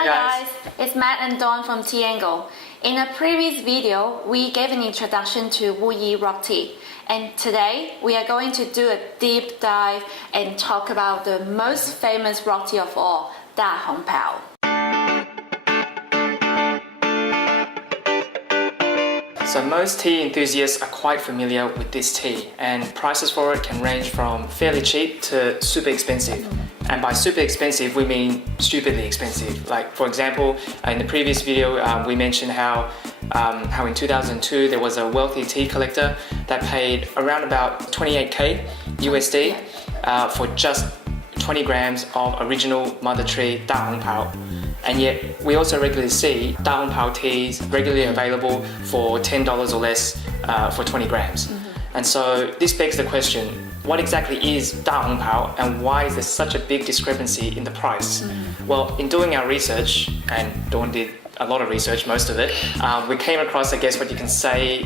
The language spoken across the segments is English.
Hi guys, it's Matt and Dawn from Tea Angle. In a previous video, we gave an introduction to Wuyi rock tea. And today, we are going to do a deep dive and talk about the most famous rock tea of all, Dahongpao. So most tea enthusiasts are quite familiar with this tea, and prices for it can range from fairly cheap to super expensive. And by super expensive, we mean stupidly expensive. Like for example, in the previous video, we mentioned how in 2002 there was a wealthy tea collector that paid around about 28k USD for just 20 grams of original mother tree Dahongpao. And yet, we also regularly see Dahongpao teas regularly available for $10 or less for 20 grams. And so this begs the question, what exactly is Dahongpao and why is there such a big discrepancy in the price? Well, in doing our research, and Dawn did a lot of research, most of it, we came across, I guess what you can say,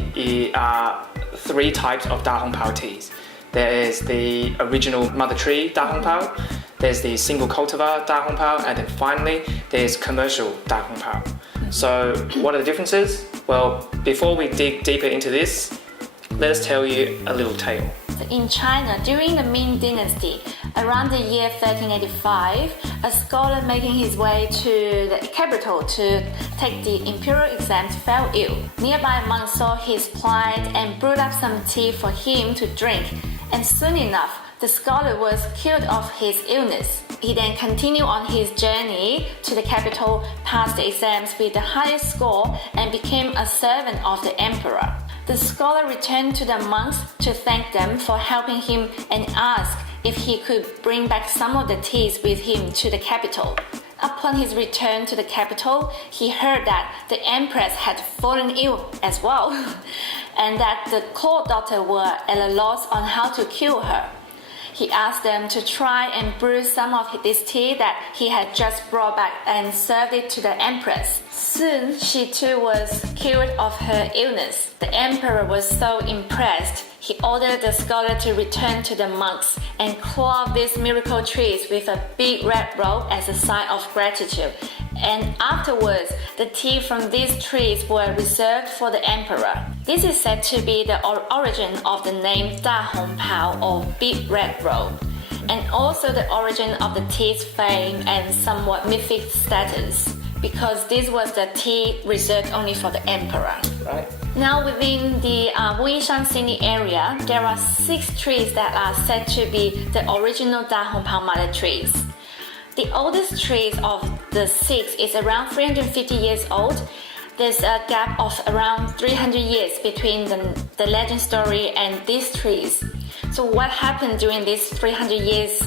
three types of Dahongpao teas. There is the original mother tree Dahongpao, there's the single cultivar Dahongpao, and then finally there's commercial Dahongpao. So what are the differences? Well, before we dig deeper into this, let us tell you a little tale. In China, during the Ming Dynasty, around the year 1385, a scholar making his way to the capital to take the imperial exams fell ill. Nearby monks saw his plight and brewed up some tea for him to drink, and soon enough, the scholar was cured of his illness. He then continued on his journey to the capital, passed the exams with the highest score, and became a servant of the emperor. The scholar returned to the monks to thank them for helping him and asked if he could bring back some of the teas with him to the capital. Upon his return to the capital, he heard that the empress had fallen ill as well, and that the court doctor were at a loss on how to cure her. He asked them to try and brew some of this tea that he had just brought back and served it to the empress. Soon, she too was cured of her illness. The emperor was so impressed, he ordered the scholar to return to the monks and clothe these miracle trees with a big red robe as a sign of gratitude. And afterwards, the tea from these trees were reserved for the emperor. This is said to be the origin of the name Dahongpao or Big Red Robe, and also the origin of the tea's fame and somewhat mythic status, because this was the tea reserved only for the emperor. Right. Now within the Wuyi area, there are 6 trees that are said to be the original Dahongpao mother trees. The oldest trees of the 6 is around 350 years old. There's a gap of around 300 years between the legend story and these trees. So what happened during these 300 years,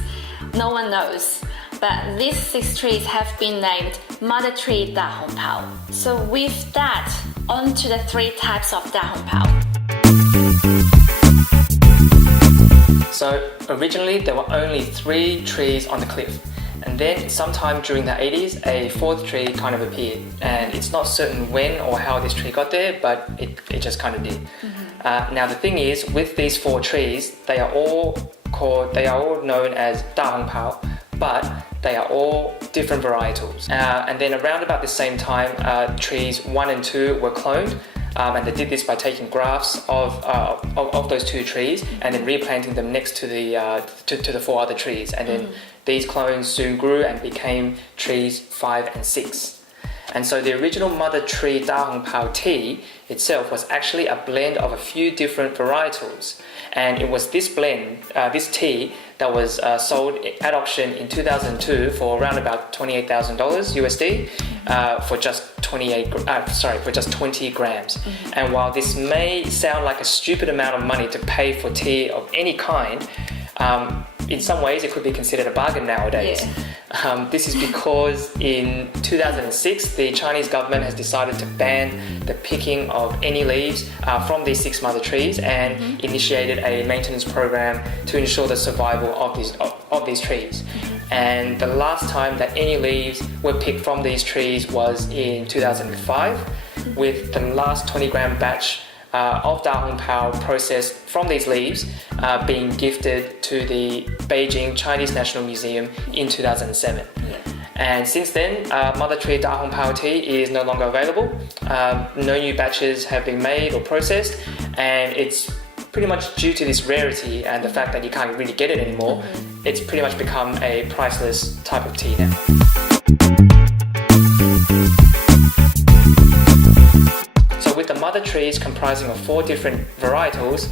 no one knows. But these 6 trees have been named Mother Tree Dahongpao. So with that, on to the 3 types of Dahongpao. So originally there were only 3 trees on the cliff. And then sometime during the 80s, a 4th tree kind of appeared. And it's not certain when or how this tree got there, but it just kind of did. Now the thing is, with these 4 trees, they are all known as Dahongpao, but they are all different varietals. And then around about the same time, trees 1 and 2 were cloned. And they did this by taking grafts of those 2 trees and then replanting them next to the 4 other trees. And then these clones soon grew and became trees 5 and 6. And so the original mother tree Dahongpao tea itself was actually a blend of a few different varietals. And it was this blend, this tea, that was sold at auction in 2002 for around about $28,000 USD for just 20 grams. And while this may sound like a stupid amount of money to pay for tea of any kind, in some ways it could be considered a bargain nowadays. This is because in 2006 the Chinese government has decided to ban the picking of any leaves from these 6 mother trees and initiated a maintenance program to ensure the survival of these trees. And the last time that any leaves were picked from these trees was in 2005, with the last 20-gram batch of Dahongpao processed from these leaves being gifted to the Beijing Chinese National Museum in 2007. And since then, mother tree Dahongpao tea is no longer available. No new batches have been made or processed, and it's pretty much due to this rarity and the fact that you can't really get it anymore. It's pretty much become a priceless type of tea now. So with the mother trees comprising of 4 different varietals,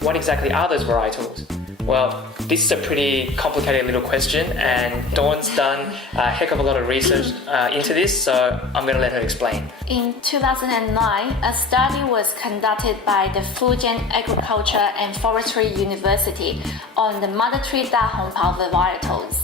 what exactly are those varietals? Well, this is a pretty complicated little question, and Dawn's done a heck of a lot of research into this, so I'm going to let her explain. In 2009, a study was conducted by the Fujian Agriculture and Forestry University on the mother tree Dahongpao varietals.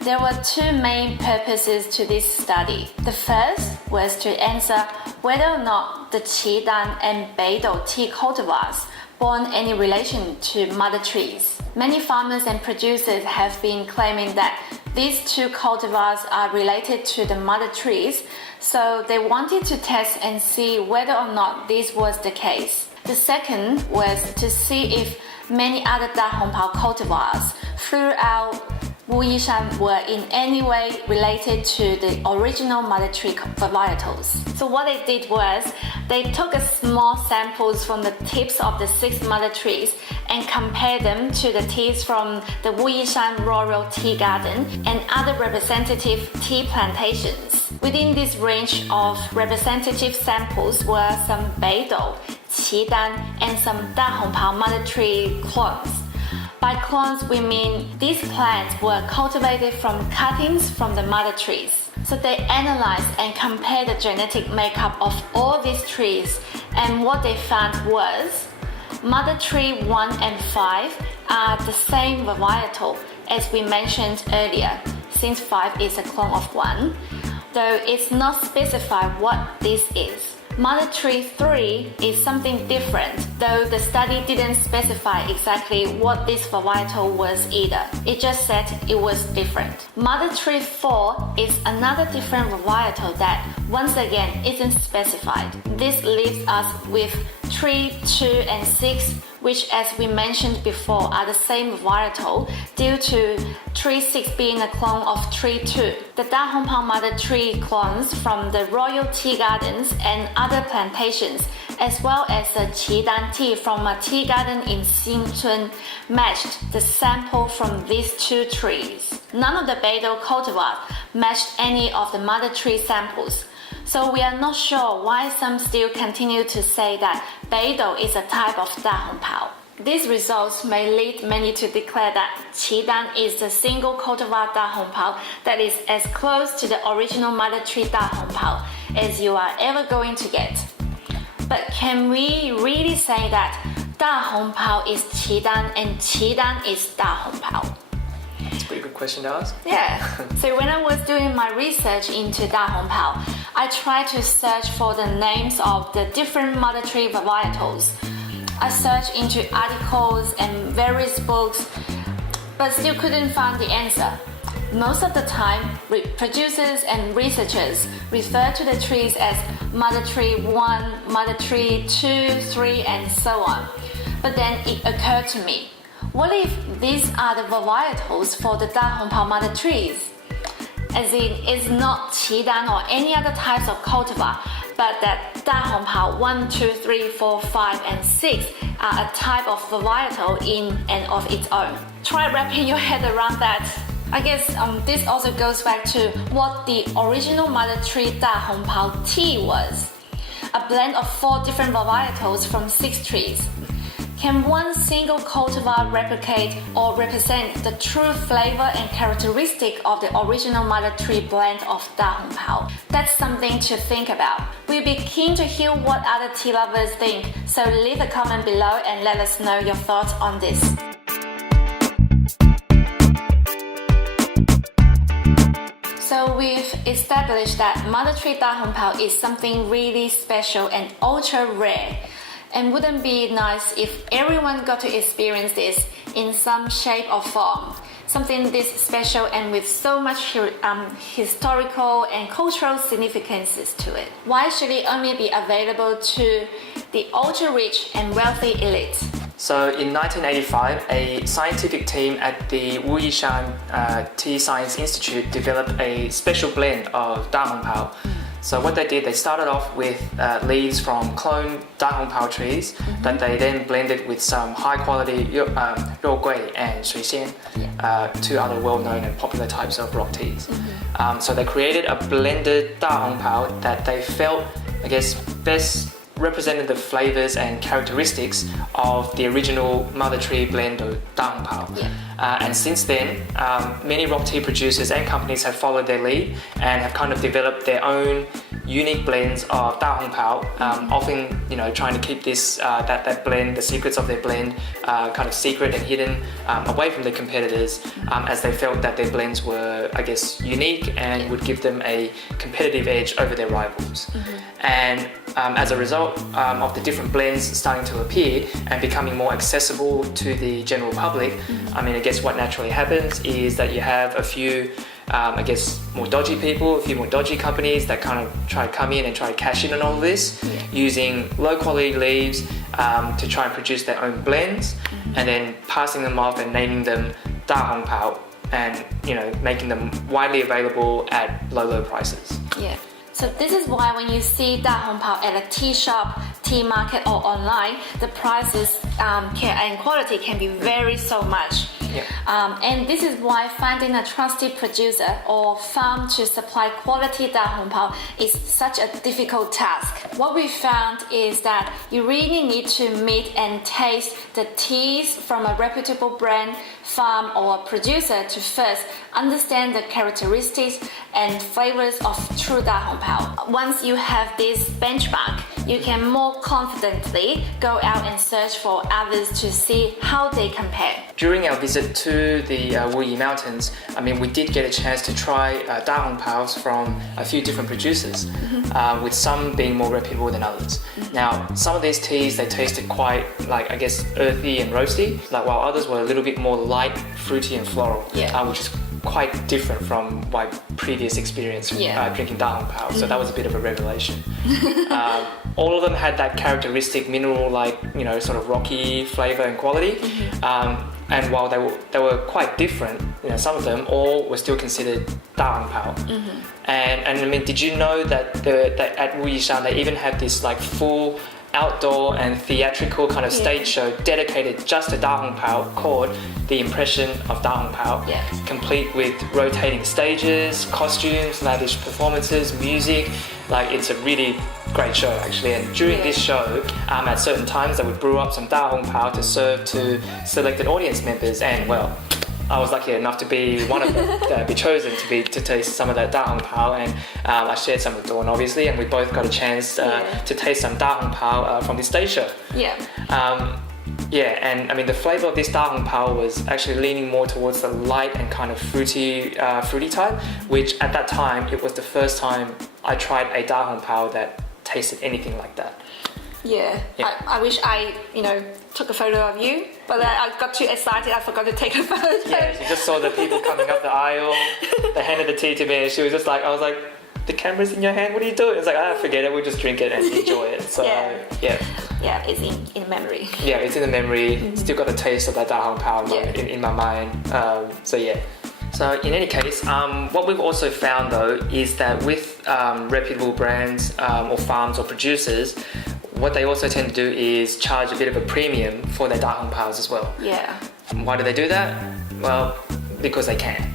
There were 2 main purposes to this study. The first was to answer whether or not the Qidan and Beidou tea cultivars borne any relation to mother trees. Many farmers and producers have been claiming that these 2 cultivars are related to the mother trees, so they wanted to test and see whether or not this was the case. The second was to see if many other Dahongpao cultivars throughout Wuyi were in any way related to the original mother tree varietals. So what they did was they took small samples from the tips of the 6 mother trees and compared them to the teas from the Wuyi Rural Tea Garden and other representative tea plantations. Within this range of representative samples were some Beidou, Qidan, and some Dahongpao mother tree clones. By clones, we mean these plants were cultivated from cuttings from the mother trees. So they analyzed and compared the genetic makeup of all these trees, and what they found was mother tree 1 and 5 are the same varietal as we mentioned earlier, since 5 is a clone of 1, though it's not specified what this is. Mother tree 3 is something different, though the study didn't specify exactly what this varietal was either. It just said it was different. Mother tree 4 is another different varietal that, once again, isn't specified. This leaves us with tree 2 and 6, which, as we mentioned before, are the same varietal due to tree 6 being a clone of tree 2. The Dahongpao mother tree clones from the Royal Tea Gardens and other plantations, as well as the Qidan tea from a tea garden in Xinchun, matched the sample from these 2 trees. None of the Beidou cultivars matched any of the mother tree samples. So we are not sure why some still continue to say that Beidou is a type of Dahongpao. These results may lead many to declare that Qidan is the single cultivar Dahongpao that is as close to the original mother tree Dahongpao as you are ever going to get. But can we really say that Dahongpao is Qidan and Qidan is Dahongpao? That's a pretty good question to ask. Yeah. So when I was doing my research into Dahongpao, I tried to search for the names of the different mother tree varietals. I searched into articles and various books, but still couldn't find the answer. Most of the time, producers and researchers refer to the trees as mother tree 1, mother tree 2, 3, and so on. But then it occurred to me, what if these are the varietals for the Dahongpao mother trees? As in, it's not Qidan or any other types of cultivar, but that Dahongpao 1, 2, 3, 4, 5, and 6 are a type of varietal in and of its own. Try wrapping your head around that. I guess this also goes back to what the original mother tree Dahongpao tea was. A blend of 4 different varietals from 6 trees. Can one single cultivar replicate or represent the true flavor and characteristic of the original mother tree blend of Dahongpao? That's something to think about. We'll be keen to hear what other tea lovers think, so leave a comment below and let us know your thoughts on this. So we've established that mother tree Dahongpao is something really special and ultra rare. And wouldn't it be nice if everyone got to experience this in some shape or form? Something this special and with so much historical and cultural significances to it. Why should it only be available to the ultra-rich and wealthy elite? So in 1985, a scientific team at the Wuyi Tea Science Institute developed a special blend of Dahongpao. So what they did, they started off with leaves from cloned Dahongpao trees that they then blended with some high quality Wuyi and Suixian, two other well-known and popular types of rock teas. So they created a blended Dahongpao that they felt, I guess, best represented the flavors and characteristics of the original mother tree blend of Dahongpao. And since then, many rock tea producers and companies have followed their lead and have kind of developed their own unique blends of Dahongpao, often trying to keep this that blend, the secrets of their blend, kind of secret and hidden away from the competitors, as they felt that their blends were, I guess, unique and would give them a competitive edge over their rivals. And as a result of the different blends starting to appear and becoming more accessible to the general public, I mean, I guess what naturally happens is that you have a few, I guess, more dodgy people, a few more dodgy companies that kind of try to come in and try to cash in on all of this, using low quality leaves to try and produce their own blends, and then passing them off and naming them Dahongpao, and making them widely available at low prices. So this is why when you see Dahongpao at a tea shop, tea market or online, the prices and quality can be vary so much. And this is why finding a trusted producer or farm to supply quality Dahongpao is such a difficult task. What we found is that you really need to meet and taste the teas from a reputable brand, farm or producer to first understand the characteristics and flavors of true Dahongpao. Once you have this benchmark, you can more confidently go out and search for others to see how they compare. During our visit to the Wuyi Mountains, I mean, we did get a chance to try Dahongpaos from a few different producers, with some being more reputable than others. Now, some of these teas, they tasted quite, like, I guess, earthy and roasty, while others were a little bit more light, fruity and floral, which is quite different from my previous experience drinking Dahongpao. So that was a bit of a revelation. All of them had that characteristic mineral-like, sort of rocky flavor and quality. And while they were quite different, some of them all were still considered Dahongpao. And I mean, did you know that at Wuyi Shan they even had this like full outdoor and theatrical kind of stage show dedicated just to Dahongpao called The Impression of Dahongpao, complete with rotating stages, costumes, lavish performances, music. Like, it's a really great show actually, and during this show, at certain times they would brew up some Dahongpao to serve to selected audience members, and well, I was lucky enough to be one of them, be chosen to taste some of that Dahongpao, and I shared some with Dawn obviously, and we both got a chance to taste some Dahongpao from this stage show. And I mean, the flavour of this Dahongpao was actually leaning more towards the light and kind of fruity type, which at that time, it was the first time I tried a Dahongpao that tasted anything like that. I wish I, took a photo of you, but I got too excited, I forgot to take a photo. You just saw the people coming up the aisle, they handed the tea to me, and she was just like, I was like, the camera's in your hand, what are you doing? It's like, forget it, we'll just drink it and enjoy it. So, it's in memory. It's in the memory, still got the taste of that Dahongpao in my mind. So in any case, what we've also found though is that with reputable brands or farms or producers, what they also tend to do is charge a bit of a premium for their Dahongpaos as well. Why do they do that? Well, because they can.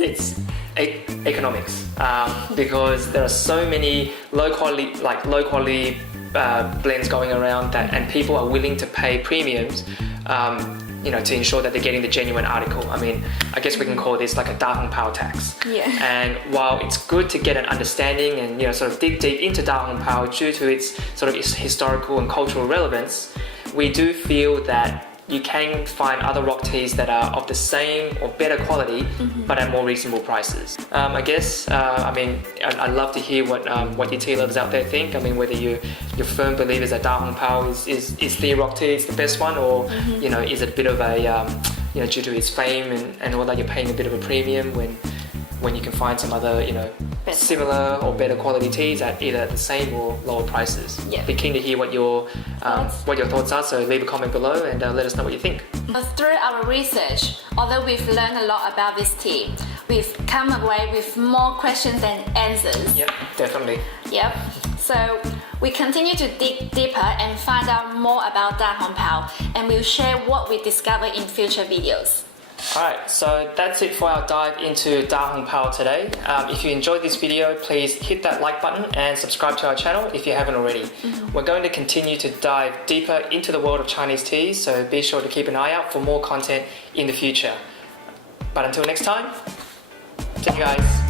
It's economics, because there are so many low quality blends going around and people are willing to pay premiums to ensure that they're getting the genuine article. I mean, I guess we can call this like a Dahongpao tax. And while it's good to get an understanding and sort of dig deep into Dahongpao due to its sort of its historical and cultural relevance, we do feel that you can find other rock teas that are of the same or better quality, but at more reasonable prices. I guess, I'd love to hear what your tea lovers out there think. I mean, whether you're firm believers that Dahongpao is the rock tea, it's the best one, or is it a bit of a, due to its fame and all that, you're paying a bit of a premium when when you can find some other, Better. similar or better quality teas at either the same or lower prices. Yeah. Be keen to hear what your thoughts are, so leave a comment below and let us know what you think. Through our research, although we've learned a lot about this tea, we've come away with more questions than answers. Yep, definitely. Yep. So we continue to dig deeper and find out more about Dahongpao, and we'll share what we discover in future videos. Alright, so that's it for our dive into Dahongpao today. If you enjoyed this video, please hit that like button and subscribe to our channel if you haven't already. We're going to continue to dive deeper into the world of Chinese teas, so be sure to keep an eye out for more content in the future. But until next time, see you guys.